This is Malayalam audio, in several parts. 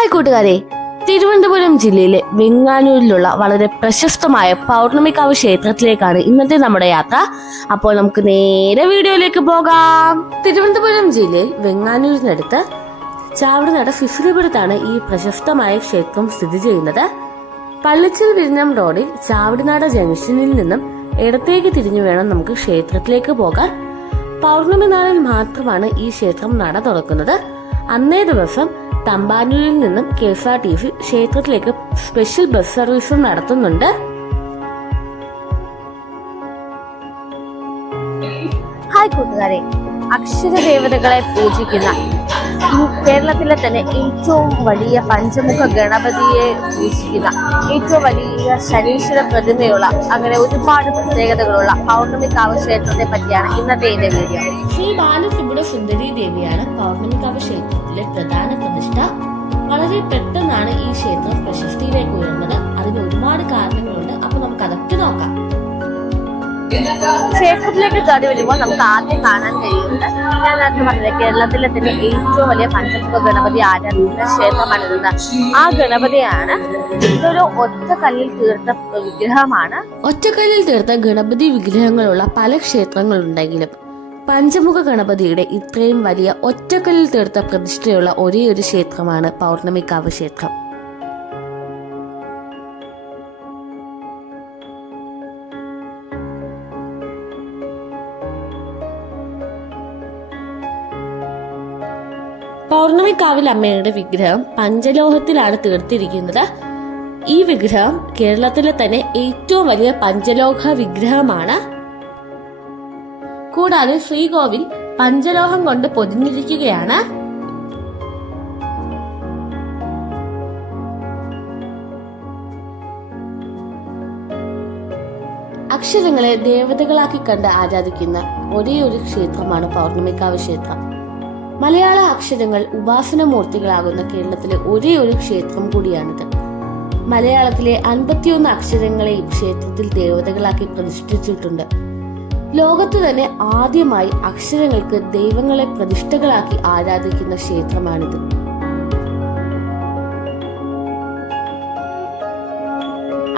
ഹായ് കൂട്ടുകാരെ തിരുവനന്തപുരം ജില്ലയിലെ വെങ്ങാനൂരിലുള്ള വളരെ പ്രശസ്തമായ പൗർണമിക്കാവ് ക്ഷേത്രത്തിലേക്കാണ് ഇന്നത്തെ നമ്മുടെ യാത്ര. അപ്പോൾ നമുക്ക് നേരെ വീഡിയോയിലേക്ക് പോകാം. തിരുവനന്തപുരം ജില്ലയിൽ വെങ്ങാനൂരിനടുത്ത് ചാവടിനട ഫിഫിലിപുരത്താണ് ഈ പ്രശസ്തമായ ക്ഷേത്രം സ്ഥിതി ചെയ്യുന്നത്. പള്ളിച്ചൽ വിരുന്നം റോഡിൽ ചാവടിനാട് ജംഗ്ഷനിൽ നിന്നും ഇടത്തേക്ക് തിരിഞ്ഞു വേണം നമുക്ക് ക്ഷേത്രത്തിലേക്ക് പോകാൻ. പൗർണമി നാളിൽ മാത്രമാണ് ഈ ക്ഷേത്രം നട തുറക്കുന്നത്. അന്നേ ദിവസം തമ്പാനൂരിൽ നിന്നും K S R T C ക്ഷേത്രത്തിലേക്ക് സ്പെഷ്യൽ ബസ് സർവീസും നടത്തുന്നുണ്ട്. ഹായ് കൂട്ടുകാരെ. അക്ഷരദേവതകളെ പൂജിക്കുന്ന ഈ കേരളത്തിലെ തന്നെ ഏറ്റവും വലിയ പഞ്ചമുഖ ഗണപതിയെ പൂജിക്കുന്ന ഏറ്റവും വലിയ ശനീശ്വര പ്രതിമയുള്ള അങ്ങനെ ഒരുപാട് പ്രത്യേകതകളുള്ള പൗർണമിക്കാവ് ക്ഷേത്രത്തെ പറ്റിയാണ് ഇന്നത്തെ എന്റെ വീഡിയോ. ശ്രീ ബാലസുബ്ര സുന്ദരി ദേവിയാണ് പൗർണമിക്കാവ് ക്ഷേത്രത്തിലെ പ്രധാന പ്രതിഷ്ഠ. വളരെ പെട്ടെന്നാണ് ഈ ക്ഷേത്രം പ്രശസ്തിയിലേക്ക് ഉയർന്നത്. അതിന് ഒരുപാട് കാരണങ്ങളുണ്ട്. അപ്പൊ നമുക്ക് അതൊക്കെ നോക്കാം. ക്ഷേത്രത്തിലേക്ക് കയറി വരുമ്പോൾ നമുക്ക് ആദ്യം കാണാൻ കഴിയുന്നത് ഞാൻ നേരത്തെ പറഞ്ഞത് കേരളത്തിലെ തന്നെ ഏറ്റവും വലിയ പഞ്ചമുഖ ഗണപതി ആരാധിക്കുന്ന ക്ഷേത്രമാണ് ആ ഗണപതിയാണ് ഇതൊരു ഒറ്റക്കല്ലിൽ തീർത്ത വിഗ്രഹമാണ്. ഒറ്റക്കല്ലിൽ തീർത്ത ഗണപതി വിഗ്രഹങ്ങളുള്ള പല ക്ഷേത്രങ്ങളുണ്ടെങ്കിലും പഞ്ചമുഖ ഗണപതിയുടെ ഇത്രയും വലിയ ഒറ്റക്കല്ലിൽ തീർത്ത പ്രതിഷ്ഠയുള്ള ഒരേ ഒരു ക്ഷേത്രമാണ് പൗർണമിക്കാവ് ക്ഷേത്രം. പൗർണമിക്കാവിൽ അമ്മയുടെ വിഗ്രഹം പഞ്ചലോഹത്തിലാണ് തീർത്തിരിക്കുന്നത്. ഈ വിഗ്രഹം കേരളത്തിലെ തന്നെ ഏറ്റവും വലിയ പഞ്ചലോഹ വിഗ്രഹമാണ്. കൂടാതെ ശ്രീകോവിൽ പഞ്ചലോഹം കൊണ്ട് പൊതിഞ്ഞിരിക്കുകയാണ്. അക്ഷരങ്ങളെ ദേവതകളാക്കി കണ്ട് ആരാധിക്കുന്ന ഒരേ ഒരു ക്ഷേത്രമാണ് പൗർണമിക്കാവ് ക്ഷേത്രം. മലയാള അക്ഷരങ്ങൾ ഉപാസനമൂർത്തികളാകുന്ന കേരളത്തിലെ ഒരേ ഒരു ക്ഷേത്രം കൂടിയാണിത്. മലയാളത്തിലെ അൻപത്തിയൊന്ന് അക്ഷരങ്ങളെയും ക്ഷേത്രത്തിൽ ദേവതകളാക്കി പ്രതിഷ്ഠിച്ചിട്ടുണ്ട്. ലോകത്ത് തന്നെ ആദ്യമായി അക്ഷരങ്ങൾക്ക് ദൈവങ്ങളെ പ്രതിഷ്ഠകളാക്കി ആരാധിക്കുന്ന ക്ഷേത്രമാണിത്.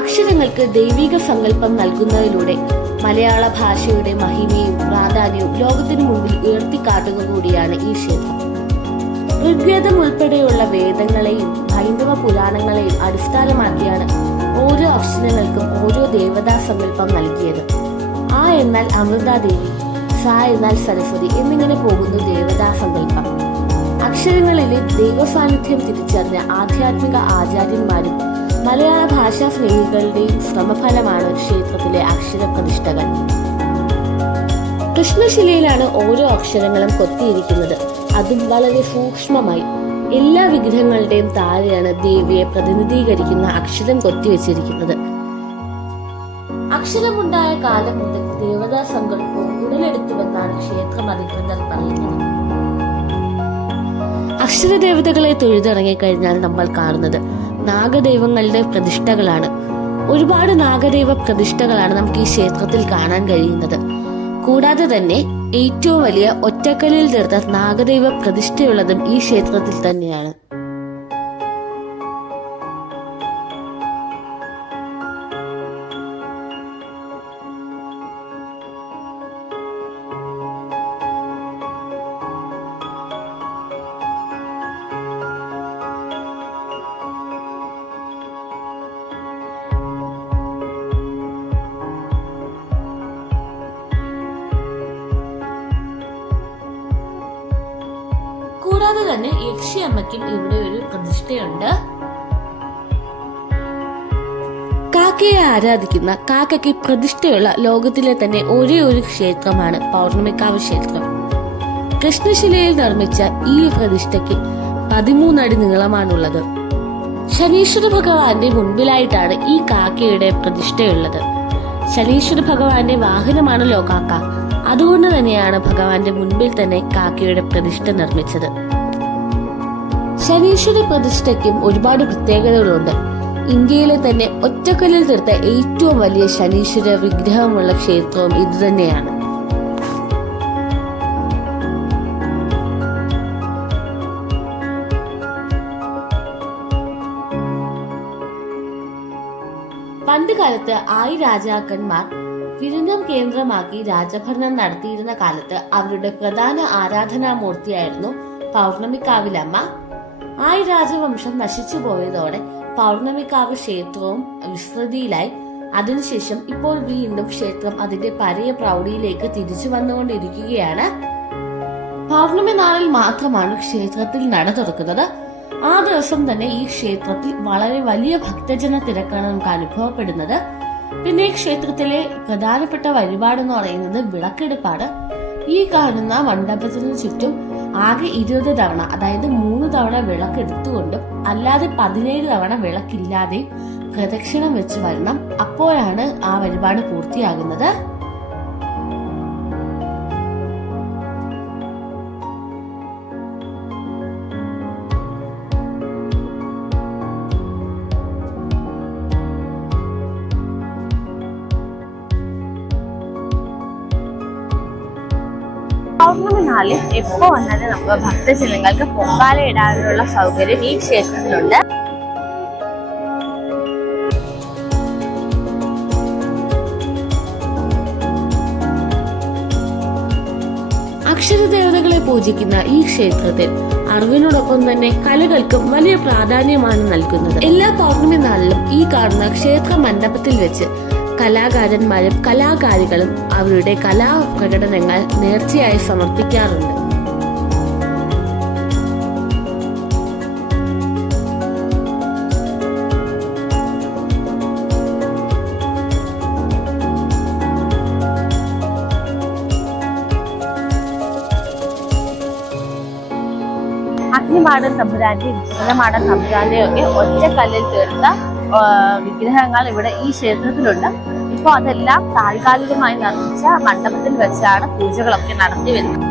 അക്ഷരങ്ങൾക്ക് ദൈവിക സങ്കല്പം നൽകുന്നതിലൂടെ മലയാള ഭാഷയുടെ മഹിമയും പ്രാധാന്യവും ലോകത്തിനു മുമ്പിൽ ഉയർത്തിക്കാട്ടുക കൂടിയാണ് ഈ ക്ഷേത്രം. ഋഗ്വേദം ഉൾപ്പെടെയുള്ള വേദങ്ങളെയും ഹൈന്ദവ പുരാണങ്ങളെയും അടിസ്ഥാനമാക്കിയാണ് ഓരോ അക്ഷരങ്ങൾക്കും ഓരോ ദേവതാ സങ്കല്പം നൽകിയത്. ആ എന്നാൽ അമൃതാദേവി സ എന്നാൽ സരസ്വതി എന്നിങ്ങനെ പോകുന്നു ദേവതാ സങ്കല്പം. അക്ഷരങ്ങളിലെ ദൈവസാന്നിധ്യം തിരിച്ചറിഞ്ഞ ആധ്യാത്മിക ആചാര്യന്മാരും മലയാള ഭാഷാ സ്നേഹികളുടെയും ശ്രമഫലമാണ് ക്ഷേത്രത്തിലെ അക്ഷര പ്രതിഷ്ഠകൾ. കൃഷ്ണശിലയിലാണ് ഓരോ അക്ഷരങ്ങളും കൊത്തിയിരിക്കുന്നത്. അതും വളരെ സൂക്ഷ്മമായി. എല്ലാ വിഗ്രഹങ്ങളുടെയും താഴെയാണ് ദേവിയെ പ്രതിനിധീകരിക്കുന്ന അക്ഷരം കൊത്തിവെച്ചിരിക്കുന്നത്. അക്ഷരമുണ്ടായ കാലം മുതൽ ദേവതാ സങ്കല്പവും ഉടലെടുത്തുവെന്നാണ് ക്ഷേത്രം അധികൃതർ പറയുന്നത്. അക്ഷരദേവതകളെ തൊഴുതിറങ്ങിക്കഴിഞ്ഞാൽ നമ്മൾ കാണുന്നത്. നാഗദൈവങ്ങളുടെ പ്രതിഷ്ഠകളാണ്. ഒരുപാട് നാഗദൈവ പ്രതിഷ്ഠകളാണ് നമുക്ക് ഈ ക്ഷേത്രത്തിൽ കാണാൻ കഴിയുന്നത്. കൂടാതെ തന്നെ ഏറ്റവും വലിയ ഒറ്റക്കല്ലിൽ തീർത്ത നാഗദൈവ പ്രതിഷ്ഠയുള്ളതും ഈ ക്ഷേത്രത്തിൽ തന്നെയാണ്. തന്നെ യക്ഷിയമ്മയ്ക്കും ഇവിടെ ഒരു പ്രതിഷ്ഠയുണ്ട്. കാക്കയെ ആരാധിക്കുന്ന കാക്കയ്ക്ക് പ്രതിഷ്ഠയുള്ള ലോകത്തിലെ തന്നെ ഒരേ ഒരു ക്ഷേത്രമാണ് പൗർണമിക്കാവ് ക്ഷേത്രം കൃഷ്ണശിലയിൽ നിർമ്മിച്ച ഈ പ്രതിഷ്ഠയ്ക്ക് പതിമൂന്നടി നീളമാണുള്ളത്. ശനീശ്വര ഭഗവാന്റെ മുൻപിലായിട്ടാണ് ഈ കാക്കയുടെ പ്രതിഷ്ഠയുള്ളത്. ശനീശ്വര ഭഗവാന്റെ വാഹനമാണല്ലോ കാക്ക അതുകൊണ്ട് തന്നെയാണ് ഭഗവാന്റെ മുൻപിൽ തന്നെ കാക്കയുടെ പ്രതിഷ്ഠ നിർമ്മിച്ചത്. ശനീശ്വര പ്രതിഷ്ഠയ്ക്കും ഒരുപാട് പ്രത്യേകതകളുണ്ട്. ഇന്ത്യയിലെ തന്നെ ഒറ്റക്കല്ലിൽ തീർത്ത ഏറ്റവും വലിയ ശനീശ്വര വിഗ്രഹമുള്ള ക്ഷേത്രവും ഇതുതന്നെയാണ് പണ്ട് കാലത്ത് ആയി രാജാക്കന്മാർ വിരുന്നം കേന്ദ്രമാക്കി രാജഭരണം നടത്തിയിരുന്ന കാലത്ത് അവരുടെ പ്രധാന ആരാധനാമൂർത്തിയായിരുന്നു പൗർണമിക്കാവിലമ്മ. ആയി രാജവംശം നശിച്ചു പോയതോടെ പൗർണമിക്കാവ് ക്ഷേത്രവും വിസ്തൃതിയിലായി. അതിനുശേഷം ഇപ്പോൾ വീണ്ടും ക്ഷേത്രം അതിന്റെ പഴയ പ്രൗഢിയിലേക്ക് തിരിച്ചു വന്നുകൊണ്ടിരിക്കുകയാണ്. പൗർണമി നാളിൽ മാത്രമാണ് ക്ഷേത്രത്തിൽ നട തുറക്കുന്നത്. ആ ദിവസം തന്നെ ഈ ക്ഷേത്രത്തിൽ വളരെ വലിയ ഭക്തജന തിരക്കാണ് നമുക്ക് അനുഭവപ്പെടുന്നത്. പിന്നെ ഈ ക്ഷേത്രത്തിലെ പ്രധാനപ്പെട്ട വഴിപാടെന്ന് പറയുന്നത് വിളക്കെടുപ്പാണ്. ഈ കാണുന്ന മണ്ഡപത്തിന് ചുറ്റും ആകെ ഇരുപത് തവണ അതായത് മൂന്ന് തവണ വിളക്ക് എടുത്തുകൊണ്ടും അല്ലാതെ പതിനേഴ് തവണ വിളക്കില്ലാതെയും പ്രദക്ഷിണം വെച്ച് വരണം. അപ്പോഴാണ് ആ വഴിപാട് പൂർത്തിയാകുന്നത്. പൗർണമി നാളിൽ എപ്പോ വന്നാലും നമുക്ക് ഭക്തജനങ്ങൾക്ക് പൊങ്കാല ഇടാനുള്ള സൗകര്യം ഈ ക്ഷേത്രത്തിലുണ്ട്. അക്ഷരദേവതകളെ പൂജിക്കുന്ന ഈ ക്ഷേത്രത്തിൽ അറിവിനോടൊപ്പം തന്നെ കലകൾക്കും വലിയ പ്രാധാന്യമാണ് നൽകുന്നത്. എല്ലാ പൗർണമി നാളിലും ഈ കാണുന്ന ക്ഷേത്ര മണ്ഡപത്തിൽ വെച്ച് കലാകാരന്മാരും കലാകാരികളും അവരുടെ കലാ പ്രകടനങ്ങൾ നേർച്ചയായി സമർപ്പിക്കാറുണ്ട്. അഗ്നിമാടൻ തമ്പുരാന്റെയും ചിന്നമാടൻ തമ്പുരാന്റെയും ഒക്കെ ഒറ്റ കല്ലിൽ തീർത്ത വിഗ്രഹങ്ങൾ ഇവിടെ ഈ ക്ഷേത്രത്തിലുണ്ട്. ഇപ്പോൾ അതെല്ലാം താൽക്കാലികമായി നിർമ്മിച്ച മണ്ഡപത്തിൽ വെച്ചാണ് പൂജകളൊക്കെ നടത്തി വരുന്നത്.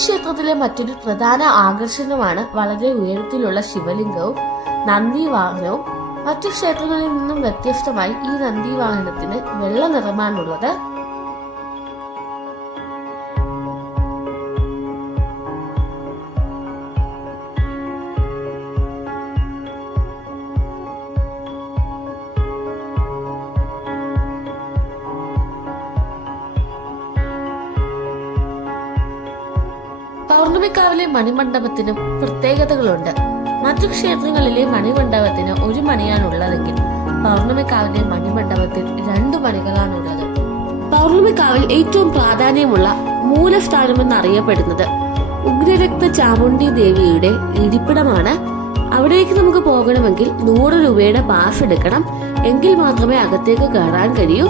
ക്ഷേത്രത്തിലെ മറ്റൊരു പ്രധാന ആകർഷണമാണ് വളരെ ഉയരത്തിലുള്ള ശിവലിംഗവും നന്ദി വാഹനവും മറ്റു ക്ഷേത്രങ്ങളിൽ നിന്നും വ്യത്യസ്തമായി ഈ നന്ദി വാഹനത്തിന് വെള്ള നിറമാണുള്ളത്. പൗർണമിക്കാവിലെ മണിമണ്ഡപത്തിനും പ്രത്യേകതകളുണ്ട്. മറ്റു ക്ഷേത്രങ്ങളിലെ മണിമണ്ഡപത്തിന് ഒരു മണിയാണ് ഉള്ളതെങ്കിൽ പൗർണമിക്കാവിലെ മണിമണ്ഡപത്തിൽ രണ്ടു മണികളാണുള്ളത്. പൗർണമിക്കാവിൽ ഏറ്റവും പ്രാധാന്യമുള്ള മൂലസ്ഥാനമെന്നറിയപ്പെടുന്നത് ഉഗ്രരക്ത ചാമുണ്ഡി ദേവിയുടെ ഇരിപ്പിടമാണ്. അവിടേക്ക് നമുക്ക് പോകണമെങ്കിൽ നൂറ് രൂപയുടെ പാസ് എടുക്കണം. എങ്കിൽ മാത്രമേ അകത്തേക്ക് കയറാൻ കഴിയൂ.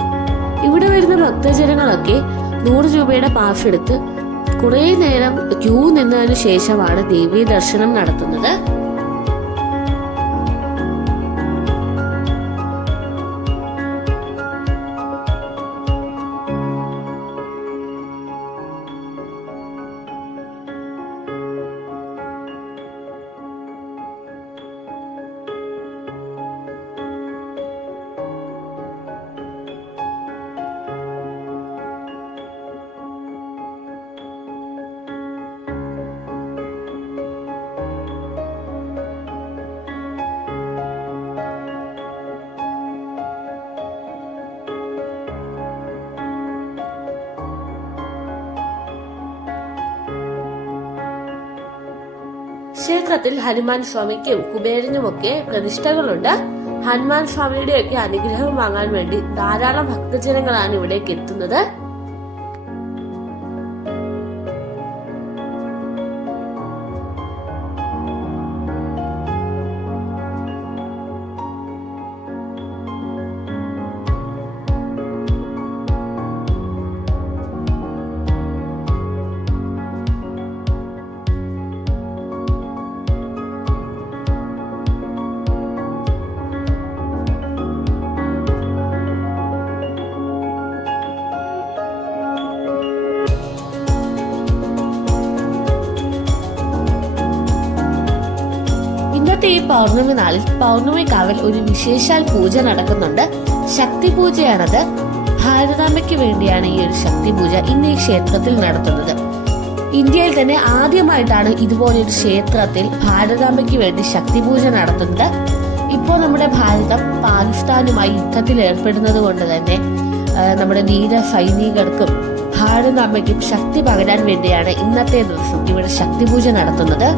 ഇവിടെ വരുന്ന ഭക്തജനങ്ങളൊക്കെ നൂറ് രൂപയുടെ പാസ് എടുത്ത് കുറെ നേരം ക്യൂ നിന്നതിന് ശേഷമാണ് ദേവീ ദർശനം നടത്തുന്നത്. ക്ഷേത്രത്തിൽ ഹനുമാൻ സ്വാമിക്കും കുബേരനുമൊക്കെ പ്രതിഷ്ഠകളുണ്ട്. ഹനുമാൻ സ്വാമിയുടെ ഒക്കെ അനുഗ്രഹം വാങ്ങാൻ വേണ്ടി ധാരാളം ഭക്തജനങ്ങളാണ് ഇവിടേക്ക് എത്തുന്നത്. പൗർണമി നാളിൽ പൗർണമി കാവൽ ഒരു വിശേഷാൽ പൂജ നടക്കുന്നുണ്ട്. ശക്തി പൂജയാണത്. ഭാരതാമയ്ക്ക് വേണ്ടിയാണ് ഈ ഒരു ശക്തി പൂജ ഇന്ന് ഈ ക്ഷേത്രത്തിൽ നടത്തുന്നത്. ഇന്ത്യയിൽ തന്നെ ആദ്യമായിട്ടാണ് ഇതുപോലെ ഒരു ക്ഷേത്രത്തിൽ ഭാരതാമയ്ക്ക് വേണ്ടി ശക്തി പൂജ നടത്തുന്നത്. ഇപ്പോൾ നമ്മുടെ ഭാരതം പാകിസ്ഥാനുമായി യുദ്ധത്തിൽ ഏർപ്പെടുന്നത് കൊണ്ട് തന്നെ നമ്മുടെ വീര സൈനികർക്കും ഭാരതാമയ്ക്കും ശക്തി പകരാൻ വേണ്ടിയാണ് ഇന്നത്തെ ദിവസം ഇവിടെ ശക്തി പൂജ നടത്തുന്നത്.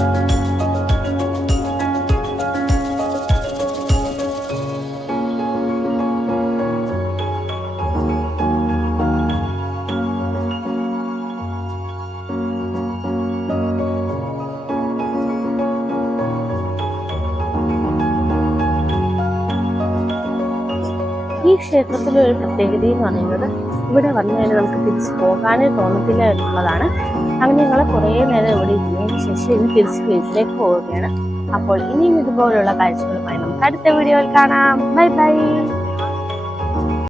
ഈ ക്ഷേത്രത്തിലെ ഒരു പ്രത്യേകത എന്ന് പറയുന്നത് ഇവിടെ വന്നു കഴിഞ്ഞാൽ നമുക്ക് തിരിച്ചു പോകാനേ തോന്നത്തില്ല എന്നുള്ളതാണ്. അങ്ങനെ ഞങ്ങൾ കുറേ നേരം ഇവിടെ ഇരുന്നതിന് ശേഷം ഇനി തിരിച്ച് വീട്ടിലേക്ക് പോവുകയാണ്. അപ്പോൾ ഇനിയും ഇതുപോലുള്ള കാഴ്ചകളുമായി നമുക്ക് അടുത്ത വീഡിയോയിൽ കാണാം. Bye bye.